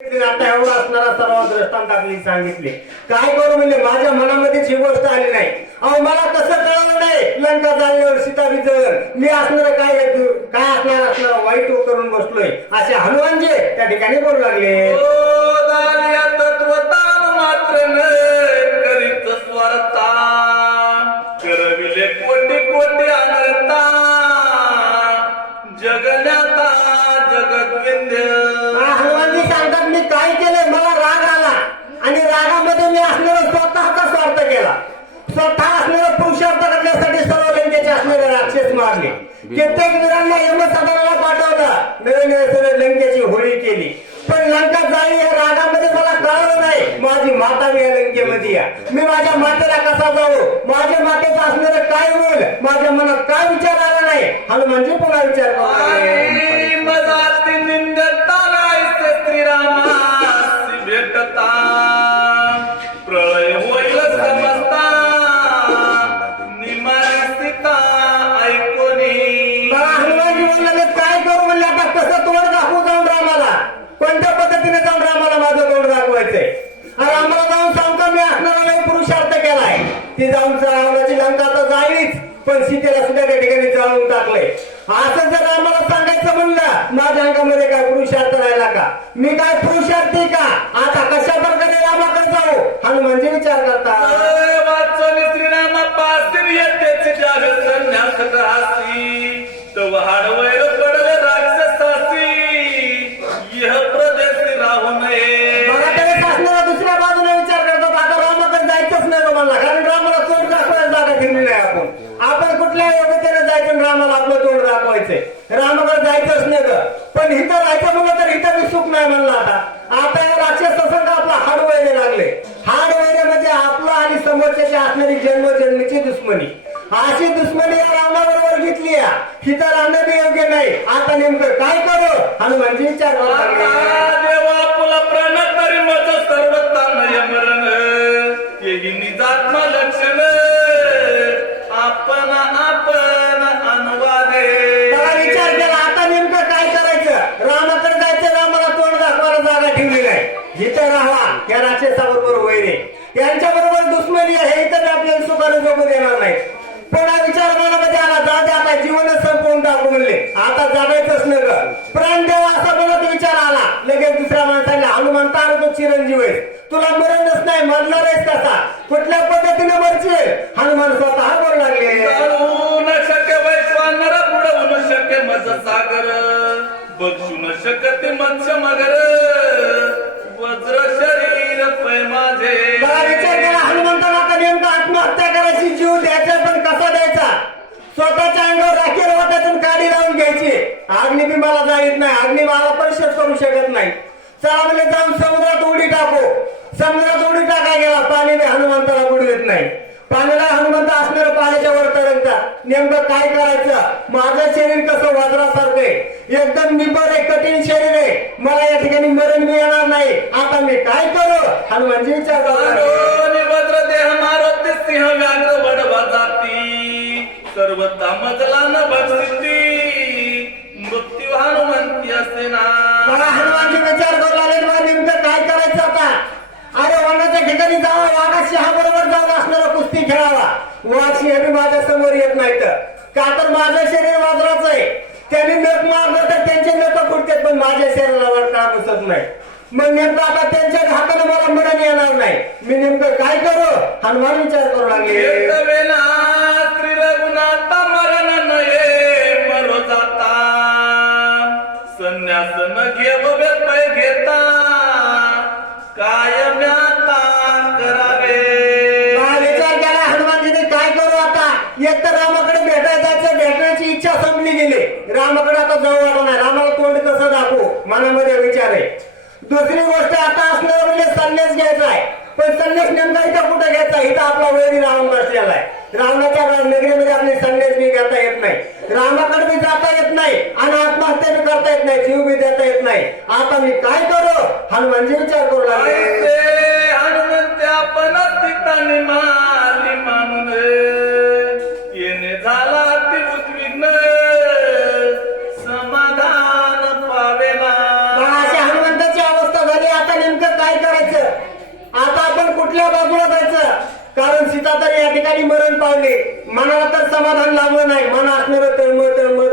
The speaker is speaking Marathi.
आता एवढा असणारा सर्व दृष्टांत आपली सांगितले. काय करू म्हणजे माझ्या मनामध्ये ही गोष्ट आली नाही. अहो मला कसं कळलं नाही. लंका जाळल्यावर सीता विजळ मी असणार काय काय असणार असणार? वाईट करून बसलोय. असे हनुमानजी त्या ठिकाणी बोलू लागले. दालिया तत्वतान मात्र मारले कित्येक वीरांना यमसदनाला पाठवलं. नवीन लंकेची होळी केली. पण लंका जाळी या रागामध्ये मला कळलं नाही. माझी माता मी या लंकेमध्ये या. मी माझ्या मातेला कसा जाऊ? माझ्या मातेचं असणारं काय होईल? माझ्या मनात काय विचार आला नाही? हनुमानजी पुन्हा विचार करू माझं तोंड दाखवायचंय. अरे आम्हाला जाऊन सांगतो मी असणारा पुरुषार्थ केलाय. ती जाऊन रावणाची लंका तर जाईच पण सीतेला सुद्धा त्या ठिकाणी जाळून टाकले असं जर आम्हाला सांगायचं म्हणलं माझ्या अंगामध्ये काय पुरुषार्थ राहिला का? मी काय पुरुषार्थी का? आता कशा प्रकारे रामाकडे जाऊ? हनुमानजी विचार करतात वाचन श्रीरामा पासिर येतेची जायचंय दाखवायचंय रामाकडे जायचंच नाही ग. पण इथं राहायचं म्हणलं तर इथं बी सुख नाही म्हणलं आता. आता या राक्षस संघ आपला हाड वैरे लागले. हाड वैरे म्हणजे आपला आणि समोरच्याची असणारी जन्मजन्मीची दुश्मनी. अशी दुश्मनी या रावणाबरोबर घेतली या. हिथं राहणं योग्य नाही. आता नेमकं काय करू? हनुमानजी विचार करू. लागले. तरी मज सर्व तानय मरण. येही निजात्मा लक्षण आपण आपण. जिथं इथं राहा या राक्षसाबरोबर वैरे यांच्या बरोबर दुश्मनी आहे हे आपल्याला सुखाने जगू देणार नाही. कोणा विचार मनामध्ये आला जा दे आता जीवनच संपवून टाकू म्हणले. आता जागायचंच न ग. प्राण देव असा म्हणत विचार आला. लगेच दुसऱ्या माणसाने हनुमान तार तो चिरंजीव आहे. तुला मरणच नाही मरणार आहेस कसा? कुठल्या पद्धतीने मरशील हनुमान स्वतः बोलू लागले न शक्य वैश्वानर पुढे बोलू शक्य मज सागर. बघू न शकत मत्स्य मगर. स्वतःच्या अंगावर राखी त्यातून काडी लावून घ्यायची. अग्नी बी मला जाईत नाही. अग्नी मला परिषद करू शकत नाही. चला म्हणजे जाऊन समुद्रात उडी टाकू. समुद्रात उडी टाकाय गेला पाणी बी हनुमंताला बुडू देत नाही. पाण्याला हनुमंत असणार पाण्याच्या वर तरंगतात. नेमकं काय करायचं? माझं शरीर कसं वाजरासारखं आहे? एकदम निबर आहे कठीण शरीर आहे. मला या ठिकाणी मरण मिळणार नाही. आता मी काय करू? हनुमानजी विचार सर्व तामजला न भक्ती मृत्यू हनुमंती असते ना. मला हनुमानजी विचार करू लागले मला नेमकं काय करायचं आता? अरे वनाच्या ठिकाणी जावा वाघा हा बरोबर जाऊन असणारा कुस्ती खेळावा. वाघ सिंह माझ्यासमोर येत नाही तर का तर माझं शरीर वाजराचं आहे त्यांनी नख मारलं तर त्यांचे नख फुटतात पण माझ्या शरीराला वरका बसत नाही? मग नेमकं आता त्यांच्या हाताने मला मरण येणार नाही. मी नेमकं काय करू? हनुमान विचार करू लागले. गेली. रामाकडे आता जाऊ वाटत नाही. रामाला तोंड कसं दाखवू? मनामध्ये विचार आहे. दुसरी गोष्ट आता असल्यावर म्हणजे संन्यास घ्यायचा आहे. पण संन्यास नेमका इथं कुठं घ्यायचा? इथं आपला वैरी रावण बसलेला आहे. रावणाच्या नगरीमध्ये आपली संन्यास बी घेता येत नाही. रामाकडे बी जाता येत नाही आणि आत्महत्या बी करता येत नाही जीव बी देता येत नाही. आता मी काय करू? हनुमानजी विचार करू लागले. ऐसे हनुमंत कारण सीता तर या ठिकाणी मरण पावले. मनाला तर समाधान लागलं नाही. मन असणारं तळमळ तळमळ